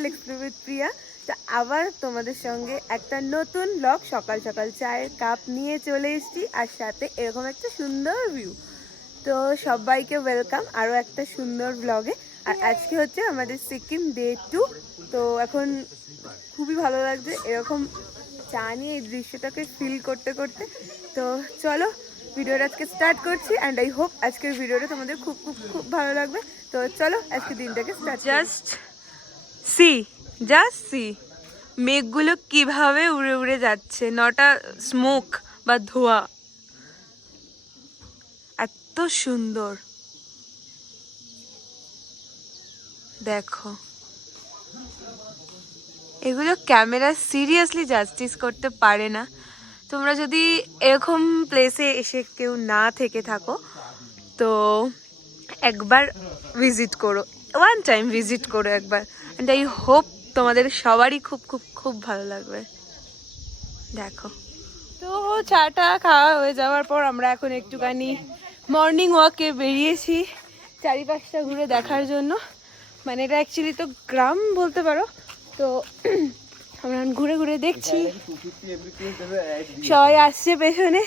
Channel explore with প্রিয়া। তো আবার তোমাদের সঙ্গে একটা নতুন ব্লগ সকাল সকাল চায়ের কাপ নিয়ে চলে এসেছি, আর সাথে এরকম একটা সুন্দর ভিউ। তো সবাইকে ওয়েলকাম আরও একটা সুন্দর ব্লগে। আর আজকে হচ্ছে আমাদের সিকিম ডে 2। তো এখন খুবই ভালো লাগছে এরকম চা নিয়ে এই দৃশ্যটাকে ফিল করতে করতে। তো চলো ভিডিওটা আজকে স্টার্ট করছি, অ্যান্ড আই হোপ আজকের ভিডিওটা তোমাদের খুব খুব খুব ভালো লাগবে। তো চলো আজকে দিনটাকে স্টার্ট। জাস্ট সি মেঘগুলো কিভাবে উড়ে উড়ে যাচ্ছে, নটা স্মোক বা ধোঁয়া, এত সুন্দর দেখো। এগুলো ক্যামেরা সিরিয়াসলি জাস্টিস করতে পারে না। তোমরা যদি এরকম প্লেসে এসে কেউ না থেকে থাকো তো একবার ভিজিট করো, ওয়ান টাইম ভিজিট করো একবার, অ্যান্ড আই হোপ তোমাদের সবারই খুব খুব খুব ভালো লাগবে। দেখো, তো চাটা খাওয়া হয়ে যাওয়ার পর আমরা এখন একটুখানি মর্নিং ওয়াকে বেরিয়েছি চারিপাশটা ঘুরে দেখার জন্য। মানে এটা অ্যাকচুয়ালি তো গ্রাম বলতে পারো। তো আমরা ঘুরে ঘুরে দেখছি, সবাই আসছে পেছনে,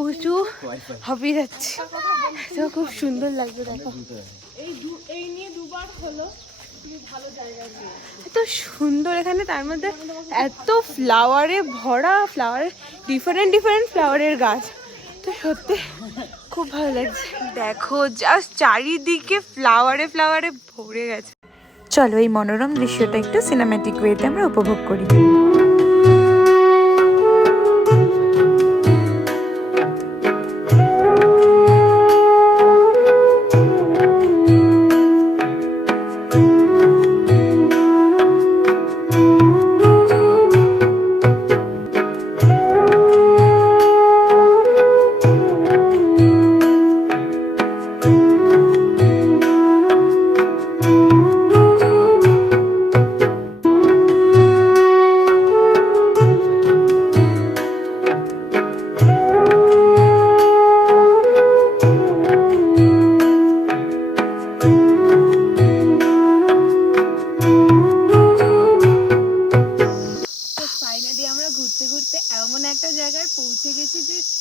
উঁচু হবি যাচ্ছে, তো খুব সুন্দর লাগবে। দেখো এত সুন্দর এখানে, তার মধ্যে এত ফ্লাওয়ারে ভরা, ফ্লাওয়ারের ডিফারেন্ট ডিফারেন্ট ফ্লাওয়ারের গাছ। তো সত্যি খুব ভালো লাগছে। দেখো জাস্ট চারিদিকে ফ্লাওয়ারে ফ্লাওয়ারে ভরে গেছে। চলো এই মনোরম দৃশ্যটা একটু সিনেম্যাটিক ওয়েতে আমরা উপভোগ করি।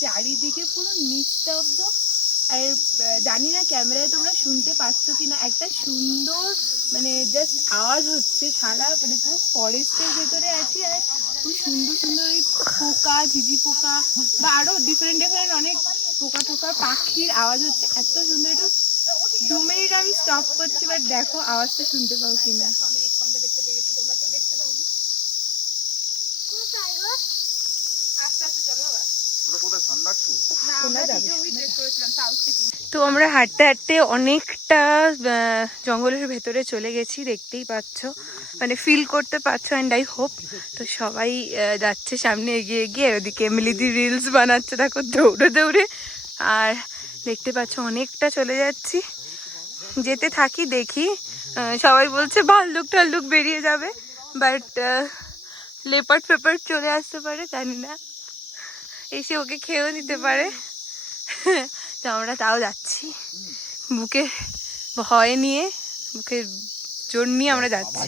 চারিদিকে পুরো নিস্তব্ধ, আর জানি না ক্যামেরায় তোমরা শুনতে পাচ্ছ কিনা, একটা সুন্দর মানে জাস্ট আওয়াজ হচ্ছে সারা, মানে পুরো ফরেস্টের ভেতরে আছি, আর খুব সুন্দর সুন্দর এই পোকা, ঝিঝি পোকা বা আরো ডিফারেন্ট ডিফারেন্ট অনেক পোকা টোকা পাখির আওয়াজ হচ্ছে, এত সুন্দর। একটু 2 মিনিট আমি স্টপ করছি, বাট দেখো আওয়াজটা শুনতে পাও কিনা। তো আমরা হাঁটতে হাঁটতে অনেকটা জঙ্গলের ভেতরে চলে গেছি, দেখতেই পাচ্ছ, মানে ফিল করতে পারছো, অ্যান্ড আই হোপ। তো সবাই যাচ্ছে সামনে এগিয়ে এগিয়ে, ওদিকে এমএলইডি রিলস বানাচ্ছে দেখো দৌড়ে দৌড়ে, আর দেখতে পাচ্ছ অনেকটা চলে যাচ্ছি। যেতে থাকি দেখি, সবাই বলছে ভাল্লুক টাল্লুক বেরিয়ে যাবে, বাট লেপার্ড ফেপার্ড চলে আসতে পারে, জানি না, এসে ওকে খেয়েও নিতে পারে। তো আমরা তাও যাচ্ছি, বুকে ভয় নিয়ে, বুকে জোর নিয়ে আমরা যাচ্ছি।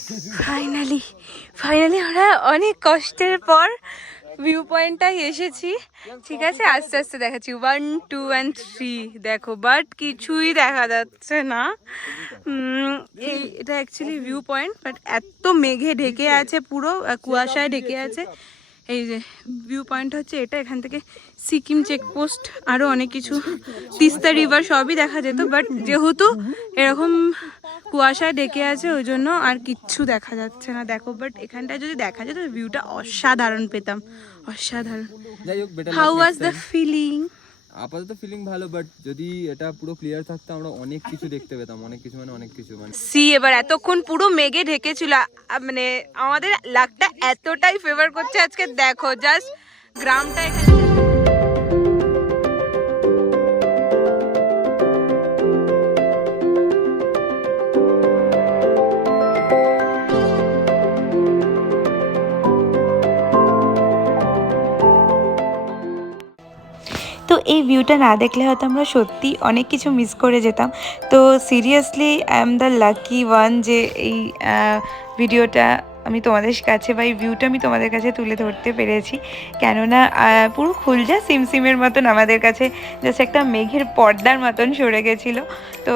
ফাইনালি আমরা অনেক কষ্টের পর ভিউ পয়েন্টটাই এসেছি। ঠিক আছে, আস্তে আস্তে দেখাচ্ছি, 1 2 and 3 দেখো, বাট কিছুই দেখা যাচ্ছে না। এটা অ্যাকচুয়ালি ভিউ পয়েন্ট, বাট এত মেঘে ঢেকে আছে, পুরো কুয়াশায় ঢেকে আছে। এই যে ভিউ পয়েন্ট হচ্ছে এটা, এখান থেকে সিকিম চেকপোস্ট আরও অনেক কিছু, তিস্তা রিভার সবই দেখা যেত, বাট যেহেতু এরকম কুয়াশায় ঢেকে আছে ওই জন্য আর কিচ্ছু দেখা যাচ্ছে না। দেখো, বাট এখানটায় যদি দেখা যেত ভিউটা অসাধারণ পেতাম, অসাধারণ। How was the feeling? আপাতত ফিলিং ভালো, বাট যদি এটা পুরো ক্লিয়ার থাকতো আমরা অনেক কিছু দেখতে পেতাম, অনেক কিছু মানে অনেক কিছু। মানে সি এবার এতক্ষণ পুরো মেঘে ঢেকেছিল, মানে আমাদের লাকটা এতটাই ফেভার করছে আজকে। দেখো জাস্ট গ্রামটা এখানে। তো এই ভিউটা না দেখলে হয়তো আমরা সত্যি অনেক কিছু মিস করে যেতাম। তো seriously I am the lucky one যে এই ভিডিওটা আমি তোমাদের কাছে বা এই ভিউটা আমি তোমাদের কাছে তুলে ধরতে পেরেছি। কেননা পুরো খুলজা সিমসিমের মতন আমাদের কাছে জাস্ট একটা মেঘের পর্দার মতন সরে গেছিলো। তো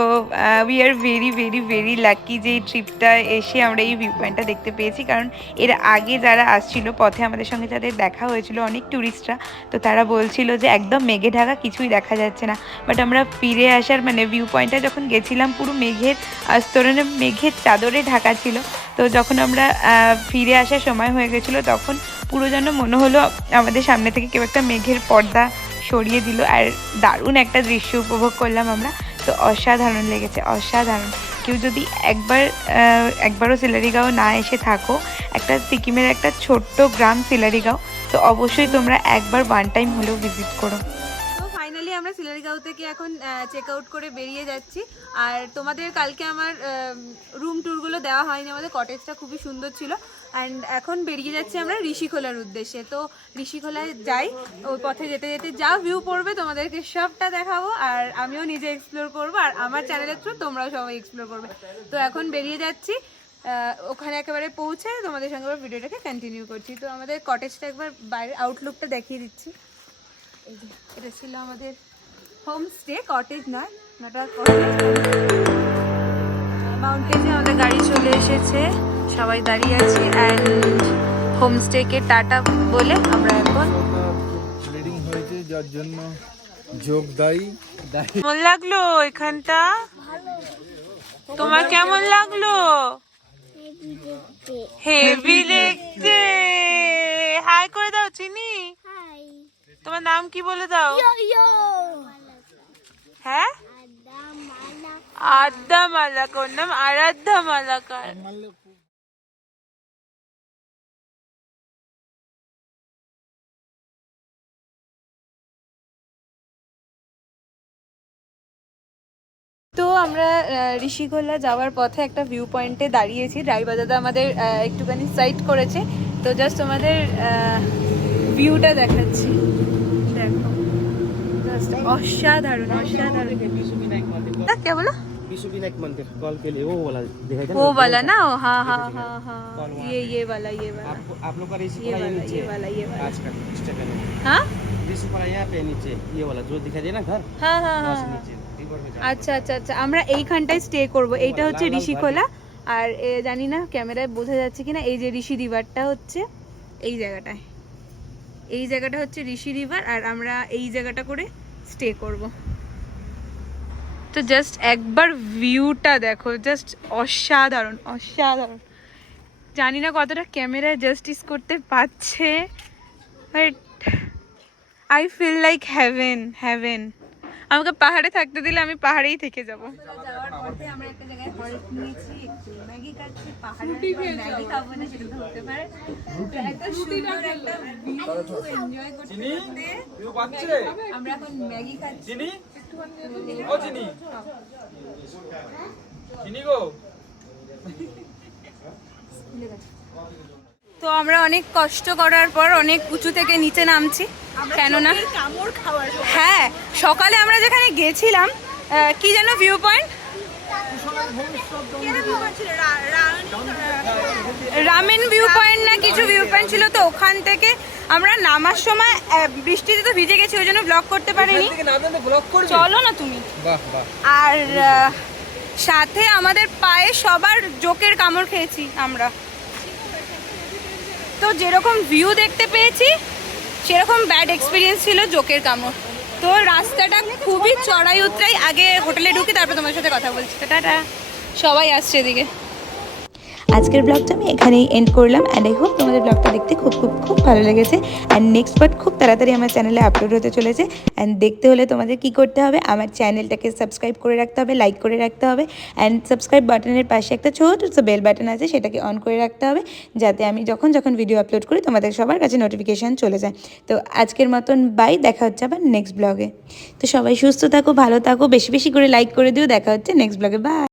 we are very very very lucky যে এই ট্রিপটা এসে আমরা এই ভিউ পয়েন্টটা দেখতে পেয়েছি। কারণ এর আগে যারা আসছিল পথে আমাদের সঙ্গে যাদের দেখা হয়েছিল অনেক ট্যুরিস্টরা, তো তারা বলছিল যে একদম মেঘে ঢাকা, কিছুই দেখা যাচ্ছে না। বাট আমরা ফিরে আসার মানে ভিউ পয়েন্টটা যখন গেছিলাম পুরো মেঘের আস্তরণে মেঘের চাদরে ঢাকা ছিল। তো যখন আমরা ফিরে আসার সময় হয়ে গেছিলো তখন পুরো যেন মনে হলো আমাদের সামনে থেকে কেউ একটা মেঘের পর্দা সরিয়ে দিল। আর দারুণ একটা দৃশ্য উপভোগ করলাম আমরা। তো অসাধারণ লেগেছে, অসাধারণ। কেউ যদি একবারও সিলারিগাঁও না এসে থাকো, একটা সিকিমের একটা ছোট্ট গ্রাম সিলারিগাঁও, তো অবশ্যই তোমরা একবার ওয়ান টাইম হলেও ভিজিট করো। তো ফাইনালি আমরা সিলারিগাঁও থেকে এখন চেক আউট করে বেরিয়ে যাচ্ছি। আর তোমাদের কালকে আমার রুম ট্যুরগুলো দেওয়া হয়নি, আমাদের কটেজটা খুবই সুন্দর ছিল। অ্যান্ড এখন বেরিয়ে যাচ্ছি আমরা ঋষিখোলার উদ্দেশ্যে। তো ঋষিখোলায় যাই, ওই পথে যেতে যেতে যা ভিউ পড়বে তোমাদেরকে সবটা দেখাবো, আর আমিও নিজে এক্সপ্লোর করবো, আর আমার চ্যানেলের থ্রু তোমরাও সবাই এক্সপ্লোর করবে। তো এখন বেরিয়ে যাচ্ছি, ওখানে একেবারে পৌঁছে তোমাদের সঙ্গে ভিডিওটাকে কন্টিনিউ করছি। তো আমাদের কটেজটা একবার বাইরের আউটলুকটা দেখিয়ে দিচ্ছি। এই যে এটা ছিল আমাদের হোমস্টে, কটেজ নয়, এটা মাউন্টেনে আমাদের গাড়ি চলে এসেছে, সবাই দাঁড়িয়ে আছি। অ্যান্ড হোমস্টেকে টাটা বলে আমরা এখন ব্লিডিং হয়েছে, যার জন্য যোগ দায়ী। কেমন লাগলো এখানটা? তোমার কেমন লাগলো? হেভি দেখতে। হাই করে দাও চিনি। তোমার নাম কি বলে দাও? হ্যাঁ, আদ্যা মালাকার। নাম আরাধ্যা মালাকার। তো আমরা ঋষিখোলা যাওয়ার পথে একটা ভিউ পয়েন্টে দাঁড়িয়েছি। ড্রাইভার দাদা আমাদের একটুখানি সাইড করেছে, তো জাস্ট আমাদের ভিউটা দেখাচ্ছি। দেখো, জাস্ট অসাধারণ অসাধারণ। क्या बोला? विनायक मंदिर कॉल के लिए वो वाला दिखाई दे वो वाला ना, हाँ हाँ हाँ हाँ, ये वाला आप लोग का ये ऋषिपुरा वाला नीचे ये वाला ये वाला। आज का स्टेशन है हाँ ऋषिपुरा यहाँ पे नीचे ये वाला जो दिखाई दे ना घर हाँ हाँ वहाँ हाँ से नीचे रिवर में जाना আচ্ছা আচ্ছা আচ্ছা, আমরা এইখানটায় স্টে করব। এইটা হচ্ছে ঋষিখোলা। আর জানি না ক্যামেরায় বোঝা যাচ্ছে কিনা, এই যে ঋষি রিভারটা হচ্ছে এই জায়গাটায়, এই জায়গাটা হচ্ছে ঋষি রিভার, আর আমরা এই জায়গাটা করে স্টে করব। তো জাস্ট একবার ভিউটা দেখো, জাস্ট অসাধারণ অসাধারণ। জানি না কতটা ক্যামেরায় জাস্টিস করতে পারছে, but I feel like heaven heaven. আমাকে পাহাড়ে থাকতে দিলে আমি পাহাড়েই থেকে যাব। যাওয়ার পথে আমরা একটা জায়গায় হল্ট নিয়েছি, একটু ম্যাগি খাচ্ছি। পাহাড়ে ম্যাগি খাবো না সেটা তো হতে পারে। একটা সুন্দর একটা ভিউ এনজয় করতে করতে আমরা এখন ম্যাগি খাচ্ছি। চিনি ও চিনি চিনি গো। তো আমরা অনেক কষ্ট করার পর অনেক উঁচু থেকে নিচে নামছি, কেননা হ্যাঁ সকালে আমরা যেখানে গেছিলাম কি যেন view point, ramen view point না কিছু ভিউ পয়েন্ট ছিল। তো ওখান থেকে আমরা নামার সময় বৃষ্টিতে তো ভিজে গেছি, ওই জন্য ব্লগ করতে পারিনি। চলো না তুমি। আর সাথে আমাদের পায়ে সবার জোকের কামড় খেয়েছি আমরা। তো যেরকম ভিউ দেখতে পেয়েছি সেরকম ব্যাড এক্সপিরিয়েন্স ছিল জোকের কামড়। তো রাস্তাটা খুবই চড়াই উতরাই। আগে হোটেলে ঢুকি, তারপর তোমার সাথে কথা বলছি। টাটা, সবাই আসছে এদিকে। আজকের ব্লগটা আমি এখানেই এন্ড করলাম। অ্যান্ড আই হোপ তোমাদের ব্লগটা দেখতে খুব খুব খুব ভালো লেগেছে। অ্যান্ড নেক্সট পার্ট খুব তাড়াতাড়ি আমার চ্যানেলে আপলোড হতে চলেছে। অ্যান্ড দেখতে হলে তোমাদের কি করতে হবে, আমার চ্যানেলটাকে সাবস্ক্রাইব করে রাখতে হবে, লাইক করে রাখতে হবে। অ্যান্ড সাবস্ক্রাইব বাটনের পাশে একটা ছোট বেল বাটন আছে, সেটাকে অন করে রাখতে হবে, যাতে আমি যখন ভিডিও আপলোড করি তোমাদের সবার কাছে নোটিফিকেশান চলে যায়। তো আজকের মতন বাই, দেখা হচ্ছে আবার নেক্সট ব্লগে। তো সবাই সুস্থ থাকো, ভালো থাকো, বেশি বেশি করে লাইক করে দিও। দেখা হচ্ছে নেক্সট ব্লগে, বাই।